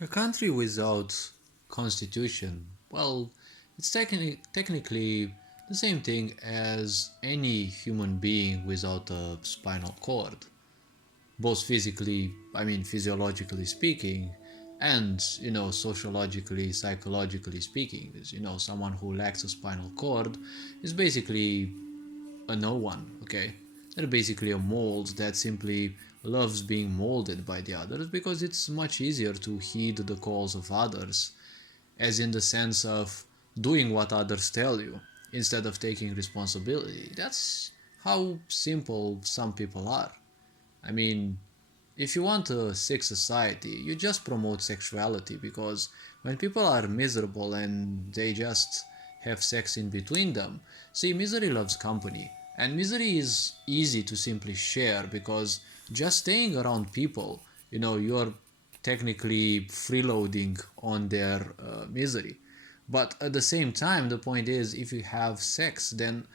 A country without constitution, well, it's technically the same thing as any human being without a spinal cord, both physically, I mean physiologically speaking, and sociologically, psychologically speaking. Because someone who lacks a spinal cord is basically a no one, okay? They're basically a mold that simply loves being molded by the others because it's much easier to heed the calls of others, as in the sense of doing what others tell you instead of taking responsibility. That's how simple some people are. I mean, if you want a sick society, you just promote sexuality because when people are miserable and they just have sex in between them, see, misery loves company. And misery is easy to simply share because just staying around people, you're technically freeloading on their misery. But at the same time, the point is, if you have sex, then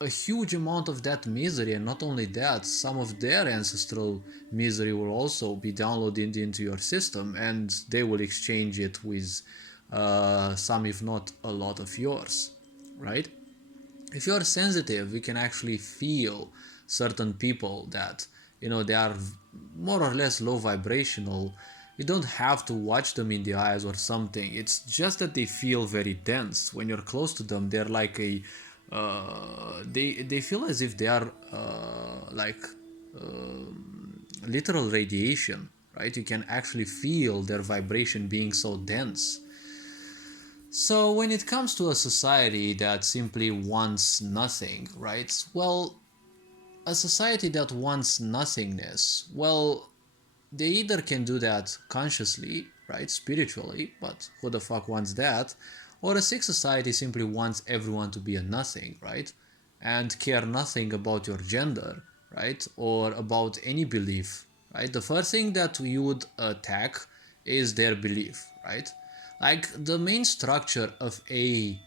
a huge amount of that misery, and not only that, some of their ancestral misery will also be downloaded into your system, and they will exchange it with some, if not a lot of yours, right? If you're sensitive, you can actually feel certain people that they are more or less low vibrational. You don't have to watch them in the eyes or something. It's just that they feel very dense. When you're close to them, they're like a they feel as if they are like literal radiation, right? You can actually feel their vibration being so dense. So when it comes to a society that simply wants nothing, right? Well, a society that wants nothingness, well, they either can do that consciously, right, spiritually, but who the fuck wants that? Or a sick society simply wants everyone to be a nothing, right? And care nothing about your gender, right? Or about any belief, right? The first thing that you would attack is their belief, right? Like the main structure of a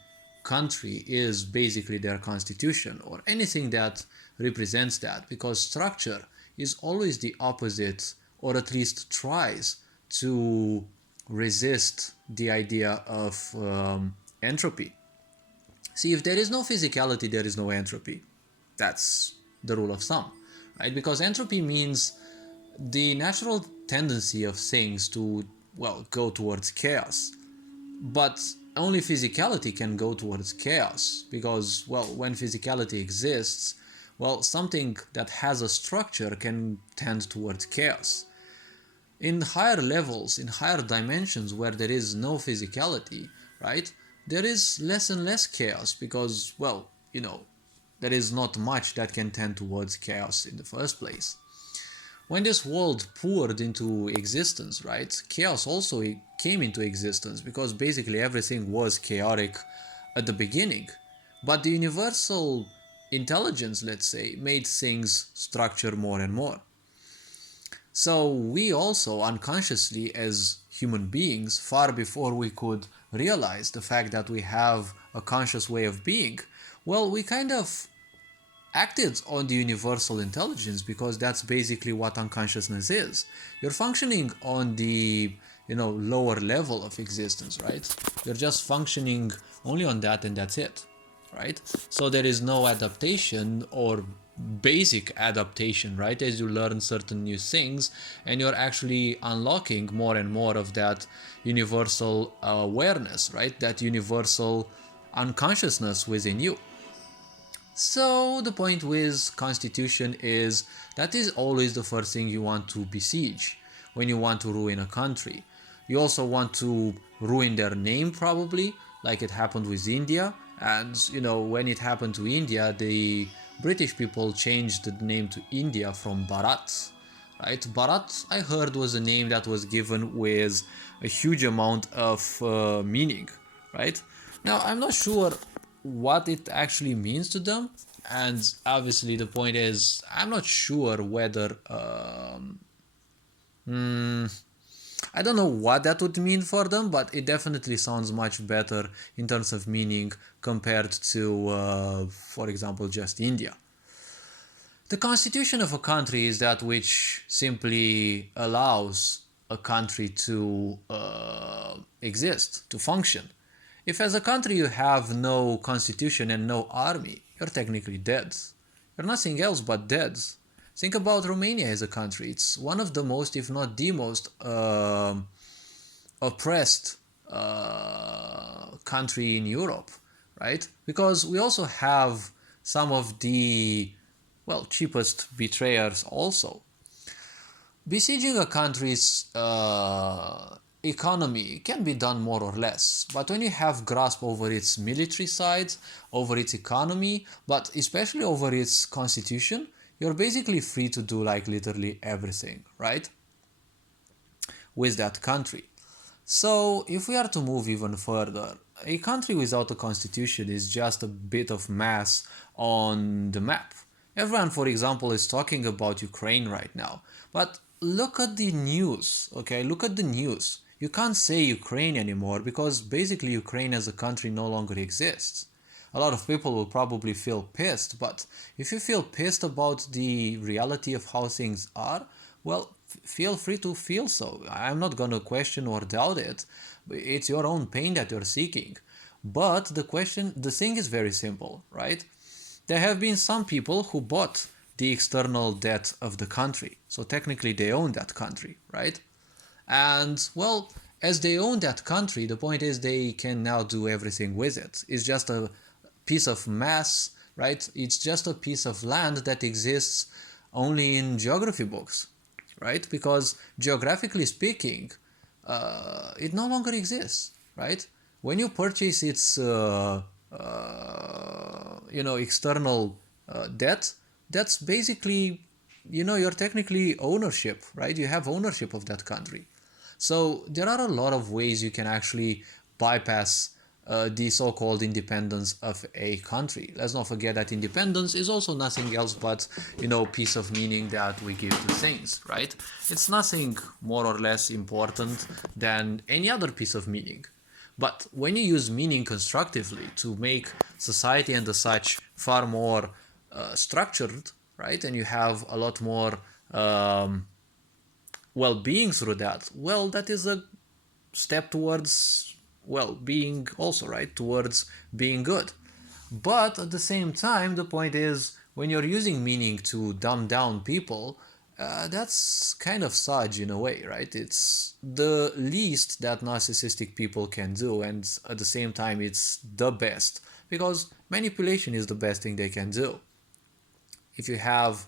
country is basically their constitution or anything that represents that, because structure is always the opposite, or at least tries to resist the idea of entropy. See, if there is no physicality, there is no entropy. That's the rule of thumb, right? Because entropy means the natural tendency of things to, well, go towards chaos. But only physicality can go towards chaos because, well, when physicality exists, well, something that has a structure can tend towards chaos. In higher levels, in higher dimensions where there is no physicality, right, there is less and less chaos because, well, there is not much that can tend towards chaos in the first place. When this world poured into existence, right, chaos also came into existence because basically everything was chaotic at the beginning. But the universal intelligence, let's say, made things structure more and more. So we also unconsciously, as human beings, far before we could realize the fact that we have a conscious way of being, well, we kind of acted on the universal intelligence because that's basically what unconsciousness is. You're functioning on the lower level of existence, right? You're just functioning only on that and that's it, right? So there is no adaptation or basic adaptation, right? As you learn certain new things and you're actually unlocking more and more of that universal awareness, right? That universal unconsciousness within you. So the point with constitution is that is always the first thing you want to besiege when you want to ruin a country. You also want to ruin their name probably, like it happened with India. And when it happened to India, the British people changed the name to India from Bharat. Right? Bharat, I heard, was a name that was given with a huge amount of meaning, right? Now, I'm not sure what it actually means to them, and obviously the point is, I'm not sure whether I don't know what that would mean for them, but it definitely sounds much better in terms of meaning compared to, for example, just India. The constitution of a country is that which simply allows a country to exist, to function. If as a country you have no constitution and no army, you're technically dead. You're nothing else but dead. Think about Romania as a country. It's one of the most, if not the most, oppressed country in Europe, right? Because we also have some of the, well, cheapest betrayers also. Besieging a country's economy can be done more or less, but when you have grasp over its military side, over its economy, but especially over its constitution, you're basically free to do like literally everything, right? With that country. So if we are to move even further, a country without a constitution is just a bit of mass on the map. Everyone, for example, is talking about Ukraine right now, but look at the news, okay? Look at the news. You can't say Ukraine anymore because basically Ukraine as a country no longer exists. A lot of people will probably feel pissed, but if you feel pissed about the reality of how things are, well, feel free to feel so. I'm not going to question or doubt it. It's your own pain that you're seeking. But the thing is very simple, right? There have been some people who bought the external debt of the country. So technically they own that country, right? And well, as they own that country, the point is they can now do everything with it. It's just a piece of mass, right? It's just a piece of land that exists only in geography books, right? Because geographically speaking, it no longer exists, right? When you purchase its, external debt, that's basically, you're technically ownership, right? You have ownership of that country. So there are a lot of ways you can actually bypass the so-called independence of a country. Let's not forget that independence is also nothing else but, piece of meaning that we give to things, right? It's nothing more or less important than any other piece of meaning. But when you use meaning constructively to make society and the such far more structured, right, and you have a lot more well-being through that, well, that is a step towards well-being also, right, towards being good. But at the same time, the point is, when you're using meaning to dumb down people, that's kind of such in a way, right? It's the least that narcissistic people can do, and at the same time, it's the best, because manipulation is the best thing they can do. If you have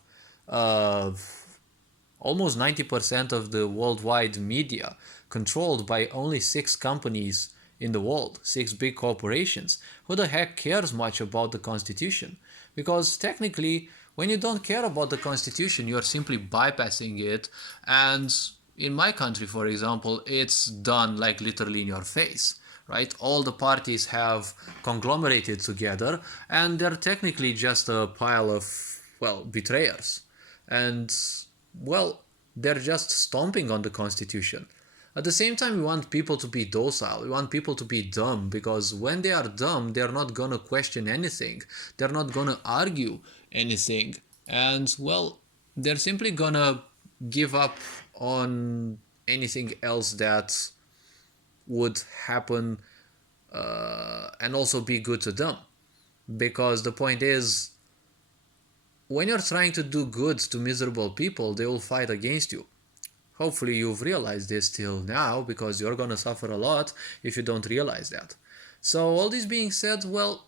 almost 90% of the worldwide media controlled by only 6 companies in the world, 6 big corporations, who the heck cares much about the Constitution? Because technically, when you don't care about the Constitution, you're simply bypassing it, and in my country, for example, it's done like literally in your face, right? All the parties have conglomerated together, and they're technically just a pile of, betrayers. And, they're just stomping on the Constitution. At the same time, we want people to be docile. We want people to be dumb, because when they are dumb, they're not going to question anything. They're not going to argue anything. And, they're simply going to give up on anything else that would happen and also be good to them. Because the point is, when you're trying to do good to miserable people, they will fight against you. Hopefully you've realized this till now, because you're going to suffer a lot if you don't realize that. So all this being said, the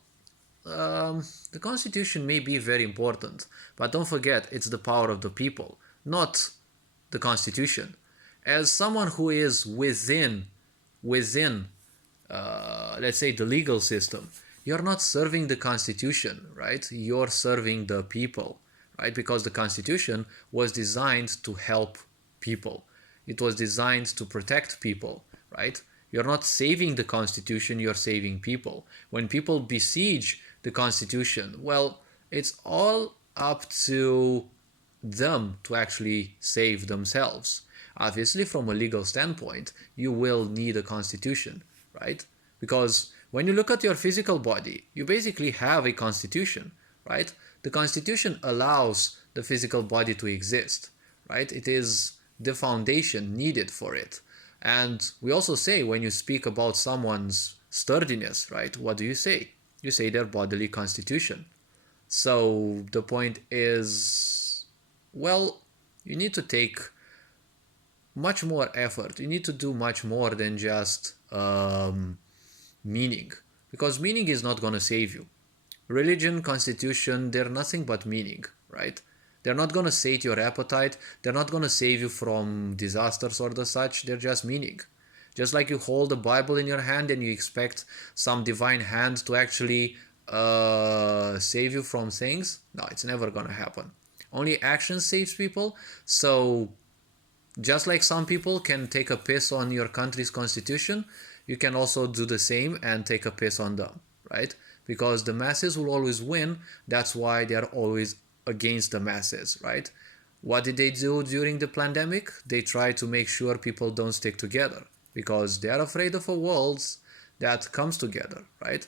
Constitution may be very important, but don't forget, it's the power of the people, not the Constitution. As someone who is within let's say, the legal system, you're not serving the Constitution, right? You're serving the people, right? Because the Constitution was designed to help people. It was designed to protect people, right? You're not saving the Constitution, you're saving people. When people besiege the Constitution, it's all up to them to actually save themselves. Obviously, from a legal standpoint, you will need a Constitution, right? Because when you look at your physical body, you basically have a Constitution, right? The Constitution allows the physical body to exist, right? It is the foundation needed for it. And we also say, when you speak about someone's sturdiness, right, what do you say? You say their bodily constitution. So the point is, well, you need to take much more effort. You need to do much more than just meaning, because meaning is not going to save you. Religion, constitution, they're nothing but meaning, right? They're not going to sate your appetite. They're not going to save you from disasters or the such. They're just meaning. Just like you hold the Bible in your hand and you expect some divine hand to actually save you from things, no, it's never going to happen. Only action saves people. So just like some people can take a piss on your country's constitution, you can also do the same and take a piss on them, right? Because the masses will always win. That's why they are always against the masses, right? What did they do during the pandemic? They try to make sure people don't stick together because they are afraid of a world that comes together, right?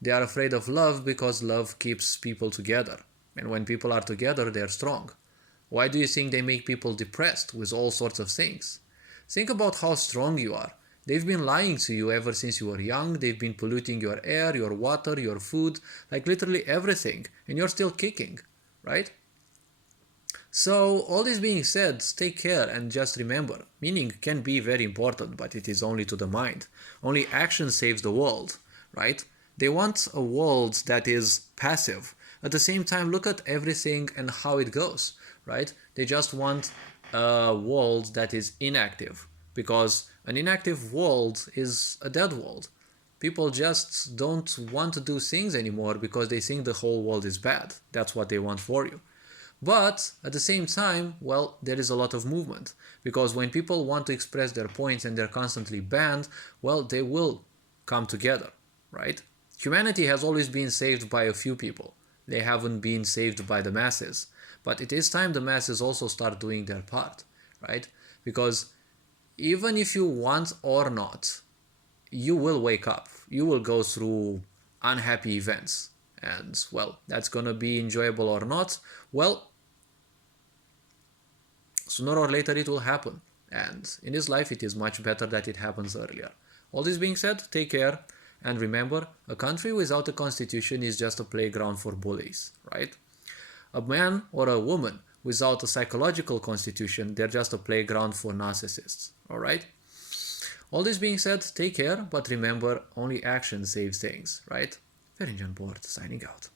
They are afraid of love because love keeps people together. And when people are together, they're strong. Why do you think they make people depressed with all sorts of things? Think about how strong you are. They've been lying to you ever since you were young. They've been polluting your air, your water, your food, like literally everything. And you're still kicking, right? So all this being said, take care and just remember, meaning can be very important, but it is only to the mind. Only action saves the world, right? They want a world that is passive. At the same time, look at everything and how it goes, right? They just want a world that is inactive, because an inactive world is a dead world. People just don't want to do things anymore because they think the whole world is bad. That's what they want for you. But at the same time, well, there is a lot of movement, because when people want to express their points and they're constantly banned, well, they will come together, right? Humanity has always been saved by a few people. They haven't been saved by the masses. But it is time the masses also start doing their part, right? Because even if you want or not, you will wake up. You will go through unhappy events. And, well, that's going to be enjoyable or not. Well, sooner or later it will happen. And in this life, it is much better that it happens earlier. All this being said, take care. And remember, a country without a constitution is just a playground for bullies, right? A man or a woman without a psychological constitution, they're just a playground for narcissists, alright? All this being said, take care, but remember, only action saves things, right? Ferinjan Board, signing out.